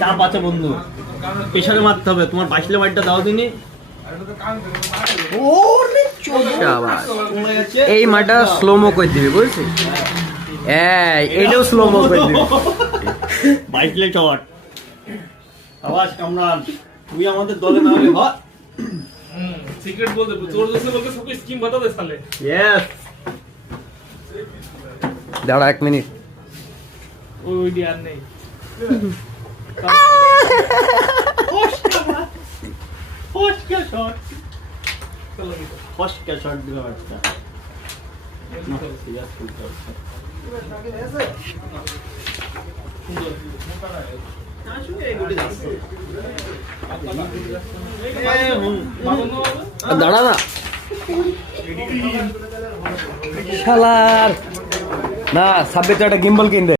চাপ আছে বন্ধু, প্রেশারে মারতে হবে। তোমার বাঁচলে বাড়িটা দাও দিনি। এই মাটা স্লোমো করে দিবি বুঝছিস? এটাও স্লোমো করে দিবি। বাঁচলে চট আওয়াজ কামরান, তুই আমাদের দলে না হলে হয় सीक्रेट बोल दे, जोर जोर से बोल के सबको स्कीम बता दे साले। यस দাঁড়া 1 মিনিট। ओए यार नहीं होश क्या शॉट, चलो होश क्या शॉट दिया बच्चा। দাঁড়া না শালার, না সাব্বির একটা গিম্বল কিনবে।